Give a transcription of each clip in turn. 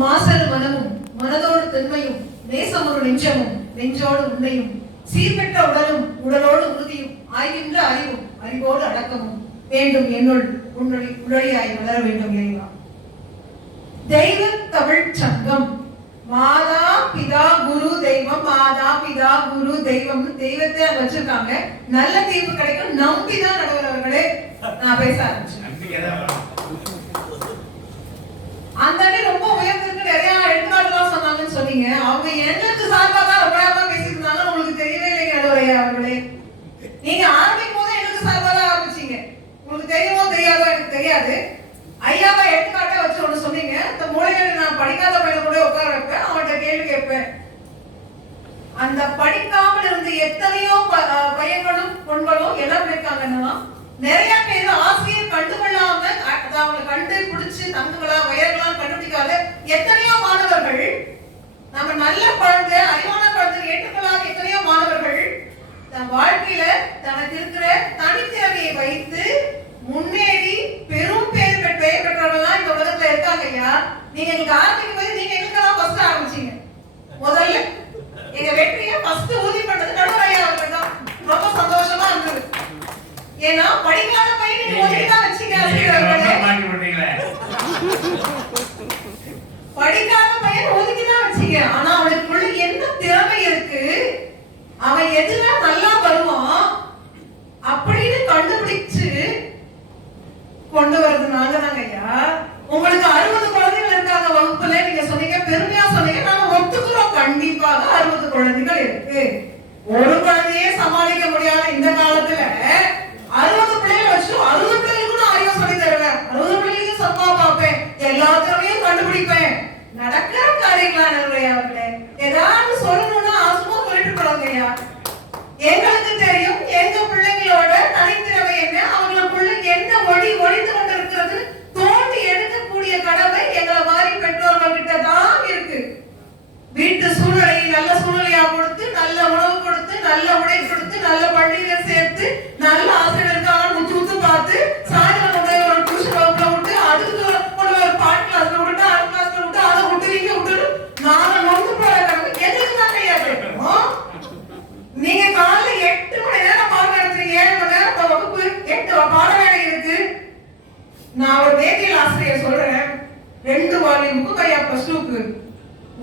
மாசரு மனமும் மனதோடு தன்மையும் ஒரு நெஞ்சமும் நெஞ்சோடு உண்மையும் சீர்பெற்ற உடலும் உடலோடு உறுதியும் ஆய்கின்ற அறிவும் அறிவோடு அடக்கமும் வேண்டும் என்னுள் உன்னொழி உடலியாய் வளர வேண்டும் இறைவா. தெய்வ தமிழ் சங்கம். மாதா பிதா குரு தெய்வம் மாதா பிதா குரு தெய்வம் தெய்வத்தை வச்சிருக்காங்க. நல்ல தீர்வு கிடைக்கும். நம்பிதான் நடுவர் அவர்களே. நான் பேச ஆரம்பிச்சேன் நம்பிக்கைதான் வேணும். அந்த அடி ரொம்ப உயர்ந்திருக்கு நிறைய எடுத்துக்காட்டுலாம் சொன்னாங்கன்னு சொன்னீங்க அவங்க எங்களுக்கு சார்பா தான் ரொம்ப நேரமா பேசியிருந்தாங்க உங்களுக்கு தெரியவே இல்லைங்க நடுவரையா அவர்களே நீங்க ஆரம்பிக்கும் போது எங்களுக்கு சார்பா தான் ஆரம்பிச்சீங்க உங்களுக்கு தெரியுமோ தெரியாதோ எனக்கு தெரியாது. ஐயாவை எடுத்துக்காட்டா வச்சு ஒண்ணு சொன்னீங்க. இந்த மூலையில நான் படிக்காத பையனை கூட உட்கார வைப்பேன். அவன்கிட்ட கேள்வி கேட்பேன். அந்த படிக்காமல் இருந்து எத்தனையோ ப- பையன்களும் பொண்களும் என்ன பண்ணிருக்காங்கன்னா நிறைய பேர் ஆசிரியர் கண்டுகொள்ளாம அதை அவங்களை கண்டு பிடிச்சு தங்குகளா வயர்களா கண்டுபிடிக்காத எத்தனையோ மாணவர்கள் நம்ம நல்ல குழந்தை அறிவான குழந்தை ஏற்றுக்கொள்ளாத எத்தனையோ மாணவர்கள் வாழ்க்கையில தனக்கு இருக்கிற தனித்திறமையை வைத்து முன்னேறி பெரும் பேர் பெற்ற பெயர் பெற்றவங்கலாம் இந்த உலகத்துல இருக்காங்க ஐயா நீங்க எங்களுக்கு ஆரம்பிக்கும் போது நீங்க எங்களுக்கெல்லாம் ஃபர்ஸ்ட் ஆரம்பிச்சீங்க முதல்ல எங்க வெற்றியை ஃபர்ஸ்ட் உறுதி பண்ணது நடுவரையா அவர்கள் தான் ரொம்ப சந்தோஷமா இருந்தது ஏன்னா படிக்காத பையன் நீங்க ஒதுக்கி தான் வச்சீங்க நீங்க ஆசிரியர் அவர்களே. ரொம்ப மாட்டி விட்டீங்களே. படிக்காத பையன் செய்ய ஆனா அவனுக்குள்ள என்ன திறமை இருக்கு? அவன் எதுல நல்லா வருவான் அப்படின்னு கண்டுபிடிச்சு கொண்டு வரது நாங்க தாங்க ஐயா. உங்களுக்கு அறுபது குழந்தைகள் இருக்காங்க வகுப்புல. நீங்க சொன்னீங்க பெருமையா சொன்னீங்க. நாங்க ஒத்துக்கிறோம். கண்டிப்பாக அறுபது குழந்தைகள் இருக்கு. ஒரு குழந்தையே சமாளிக்க முடியாத இந்த காலத்துல அறுபது பிள்ளைகள் வச்சு அறுபது பிள்ளைகளுக்கு நான் அறிவை சொல்லி தருவேன். அறுபது பிள்ளைகளுக்கு சத்தமா பார்ப்பேன். எல்லா கண்டுபிடிப்பேன். நடக்கிற காரியங்களா நடுவையா அவர்களே? ஏதாவது சொல்லணும்னா சும்மா சொல்லிட்டு போறாங்க ஐயா. எங்களுக்கு தெரியும் எங்க பிள்ளைங்களோட தனித்திறமை என்ன பிள்ளைங்க என்ன ஒளி ஒளிந்து கொண்டிருக்கிறது தோண்டி எடுக்கக்கூடிய கடமை எங்களை மாதிரி பெற்றோர்கள் கிட்ட தான் இருக்கு வீட்டு சூழ்நிலையை நல்ல சூழ்நிலையா கொடுத்து நல்ல உணவு கொடுத்து நல்ல உடை கொடுத்து நல்ல பள்ளியில சேர்த்து நல்ல ஆசிரியருக்காக முத்து முத்து பார்த்து சாயந்தரம் கொண்டு போய் ஒரு டியூஷன் வகுப்புல விட்டு அதுக்கு கொண்டு போய் ஒரு பாட்டு கிளாஸ்ல விட்டு ஆர்ட் கிளாஸ்ல விட்டு அதை விட்டு இங்க விட்டு நாங்க நொந்து போற கடமை எங்களுக்கு தான் கையா கேட்கணும் நீங்க காலைல எட்டு மணி நேரம் பாடம் நடத்துறீங்க ஏழு மணி நேரம் இப்ப வகுப்பு எட்டு பாட வேலை இருக்கு நான் ஒரு வேதியியல் ஆசிரியர் சொல்றேன். ரெண்டு வாலி புக்கு கையா பிளஸ் டூக்கு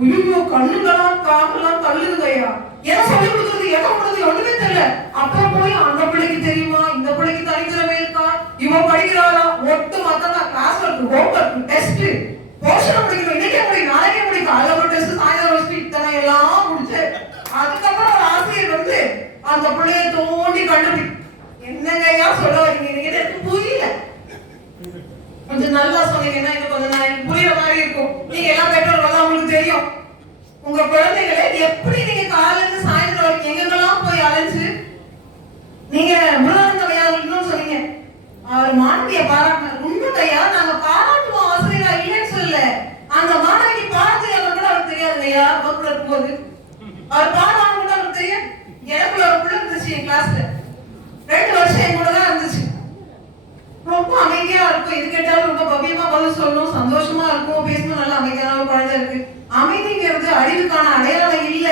ஐயோ கண்ணுங்களாம் காமெல்லாம் தள்ளுது கையா எதை சொல்லி கொடுக்குறது எதை கொடுக்குறது ஒண்ணுமே தெரியல. அப்புறம் போய் அந்த பிள்ளைக்கு தெரியுமா? இந்த பிள்ளைக்கு தனித்திறமை இருக்கா? இவன் படிக்கிறாளா? ஒட்டு மொத்தம் class work home work test portion முடிக்கணும் இன்னைக்கே முடியும். நாளைக்கே முடியும். காலைல ஒரு டெஸ்ட் சாயந்தரம் ஸ்பீட் இத்தனை எல்லாம் முடிச்சு அதுக்கு ஒரு ஆசிரியர் வந்து அந்த பிள்ளைய தோண்டி கண்டுபிடி என்னங்க ஐயா சொல்ல வரீங்க எனக்கு எனக்கு புரியல கொஞ்சம் நல்லா சொன்னீங்கன்னா இன்னும் கொஞ்சம் நான் எனக்கு புரியுற மாதிரி இருக்கும் நீங்க எல்லாம் பெற்றோர்கள் தான் உங்களுக்கு தெரியும் உங்க குழந்தைகளை எப்படி நீங்க காலையில இருந்து சாயந்தரம் வரைக்கும் எங்கெங்கெல்லாம் போய் அலைஞ்சு நீங்க முருகானந்த ஐயா இன்னும் சொன்னீங்க அவர் மாணவிய பாராட்டினார் உண்மையா நாங்க பாராட்டுவோம் ஆசிரியரா இல்லைன்னு சொல்லல அந்த மாணவிக்கு பாடம் தெரியாம கூட அவருக்கு தெரியாது ஐயா போது. அவர் பாடம் கூட தெரியும் எனக்குள்ள ஒரு பிள்ளை இருந்துச்சு என் கிளாஸ்ல ரெண்டு வருஷம் என் கூட தான் இருந்துச்சு. ரொம்ப அமைதியா இருக்கும். இது கேட்டாலும் ரொம்ப பவ்யமா பதில் சொல்லணும். சந்தோஷமா இருக்கும். பேசணும். நல்லா அமைதியான ஒரு குழந்தை இருக்கு. அமைதிங்கிறது அறிவுக்கான அடையாளம் இல்ல.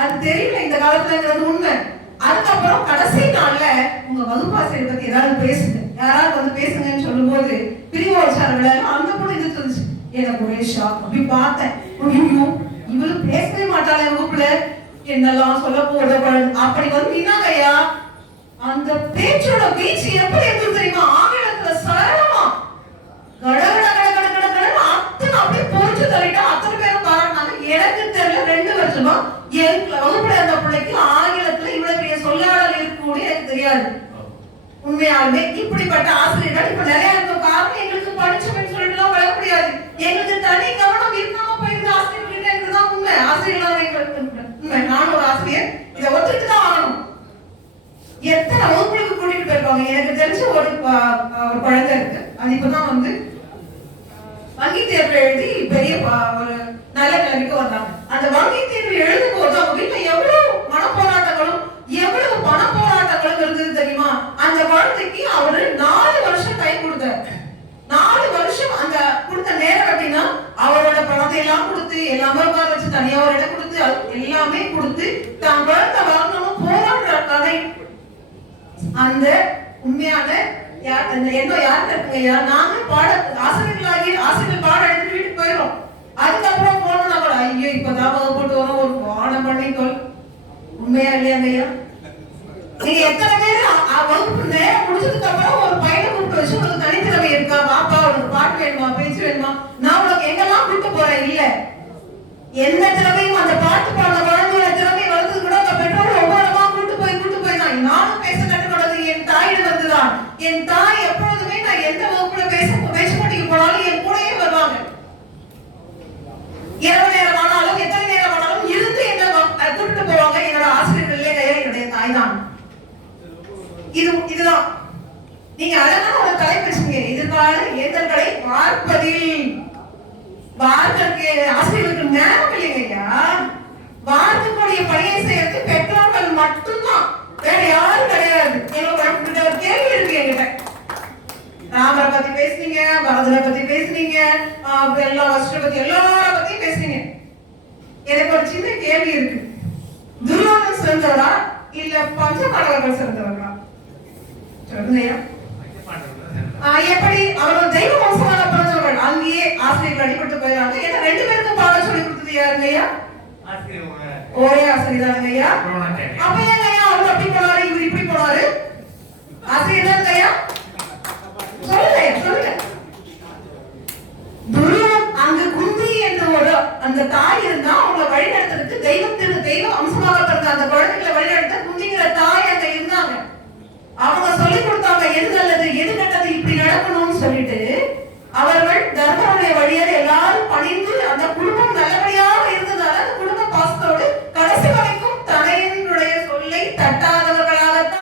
அது தெரியல. இந்த காலத்துலங்கிறது உண்மை. அதுக்கப்புறம் கடைசி நாள்ல உங்க வகுப்பாசிரியர் பத்தி ஏதாவது பேசுங்க. யாராவது வந்து பேசுங்கன்னு சொல்லும்போது பிரிவோச்சார விளையாடு அந்த பொண்ணு இது சொல்லுச்சு எனக்கு ஒரே ஷாக் அப்படி பார்த்தேன். இவளும் பேசவே மாட்டாளே வகுப்புல என்னெல்லாம் சொல்ல போறவள் அப்படி வந்தீங்கன்னா ஐயா. அந்த பேச்சோட வீச்சு எப்படி இருந்து தெரியுமா? ஆங்கிலத்துல சரளமா. கடகட கடகட கடகட அத்தனை அப்படியே பொறிச்சு தள்ளிட்டா அத்தனை பேரும் பாராட்டினாங்க. எனக்கு தெரியல ரெண்டு வருஷமா என் வகுப்புல அந்த பிள்ளைக்கு ஆங்கிலத்துல இவ்வளவு பெரிய சொல்லாடல் இருக்கக்கூடிய எனக்கு தெரியாது. உண்மையாலுமே இப்படிப்பட்ட ஆசிரியர்கள் இப்ப நிறைய இருக்கும் காரணம் எங்களுக்கு படிச்சவன் சொல்லிட்டுலாம் வர முடியாது எங்களுக்கு தனி கவனம் இல்லாம போயிருந்த ஆசிரியர்கள் என்றுதான் உண்மை ஆசிரியர்களாக எங்களுக்கு உண்மை நான் ஒரு ஆசிரியர் இதை ஒத்துட்டு தான் ஆகணும் எத்தனை கூட்டிட்டு போயிருப்பாங்க எனக்கு தெரிஞ்ச ஒரு ஒரு குழந்தை இருக்கு. அது இப்பதான் வந்து வங்கி தேர்வு எழுதி பெரிய ஒரு நல்ல நிலைமைக்கு வந்தாங்க. அந்த வங்கி தேர்வு எழுதும் போது அவங்க வீட்டுல எவ்வளவு மனப்போராட்டங்களும் எவ்வளவு பண போராட்டங்களும் இருந்தது தெரியுமா? அந்த குழந்தைக்கு அவரு நாலு வருஷம் டைம் கொடுத்தாரு. நாலு வருஷம் அந்த கொடுத்த நேரம் அப்படின்னா அவரோட பணத்தை எல்லாம் கொடுத்து எல்லாமே உட்கார வச்சு தனியா ஒரு இடம் கொடுத்து அது எல்லாமே கொடுத்து தான் குழந்தை வளர்க்கணும் போராடுற கதை. அந்த உண்மையான யார் எண்ணம் யார்கிட்ட இருக்குங்கய்யா நாங்க பாட ஆசிரியர்களாகி ஆசிரியர்கள் பாடம் எடுத்து வீட்டுக்கு போயிடும் அதுக்கப்புறம் போனோம்னா கூட ஐயோ இப்பதான் போட்டு வரோம் ஒரு பாடம் பண்ணிக்கொள் உண்மையா இல்லையா ஐயா? நீங்க எத்தனை பேர் வகுப்பு நேரம் முடிச்சதுக்கு அப்புறம் ஒரு பையனை கூப்பிட்டு வச்சு உங்களுக்கு தனித்திறமை இருக்கா? வாப்பா உனக்கு பாட்டு வேணுமா? பேச்சு வேணுமா? நான் உனக்கு எங்கெல்லாம் கூப்பிட்டு போறேன்? இல்ல. எந்த திறமையும் அந்த பாட்டு பாடுற குழந்தையோட திறமை வளர்த்தது கூட அந்த பெற்றோர் ஒவ்வொருமா கூட்டு போய் கூட்டு போய் தான் நானும் பேச கற்றுக்கொண்டது என் தாயிடம் வந்துதான் என் தாய் எப்பொழுதுமே நான் எந்த வகுப்புல பேச பேச போட்டிக்கு போனாலும் என் கூடயே வருவாங்க இரவு நேரம் ஆனாலும் எத்தனை நேரம் ஆனாலும் இருந்து என்ன கூப்பிட்டு போவாங்க என்னோட ஆசிரியர்கள் இல்லையா என்னுடைய தாய் தான் இது இதுதான் நீங்க அழகான ஒரு தலைப்பு வச்சுங்க எதிர்கால பார்ப்பதில் வார்ப்பதில் ஆசிரியர்களுக்கு நேரம் இல்லைங்கய்யா. வார்த்தைக்குரிய பணியை செய்யறது பெற்றோர்கள் மட்டும்தான். வேற யாரும் கிடையாது. எங்களுக்கு ஒரு கேள்வி இருக்கு என்கிட்ட. ராமரை பத்தி பேசுனீங்க பரதனை பத்தி பேசுனீங்க எல்லா வருஷத்தை பத்தி எல்லார பத்தியும் பேசுனீங்க. எனக்கு ஒரு சின்ன கேள்வி இருக்கு. துரியோதன் சிறந்தவரா இல்ல பஞ்சபாண்டவர்கள் சிறந்தவர்களா சொல்லுங்கய்யா. எப்படி அவர்கள் தெய்வ வம்சமான பிறந்தவர்கள் அங்கேயே ஆசிரியர்கள் அடிபட்டு போயிறாங்க. ஏன்னா ரெண்டு பேருக்கும் பாடம் சொல்லி கொடுத்தது யாருங்க ஐயா? ஒரே ஆசிரியர் தானுங்க ஐயா. அப்ப ஏங்க ஐயா அவர் அப்படி போனாரு இவர் இப்படி போனாரு? ஆசிரியர் தானுங்க ஐயா? சொல்லுங்க சொல்லுங்க. துருவன் அங்க குந்தி என்ற ஒரு அந்த தாய் இருந்தா அவங்களை வழிநடத்துறதுக்கு தெய்வத்திற்கு தெய்வ அம்சமாக பிறந்த அந்த குழந்தைகளை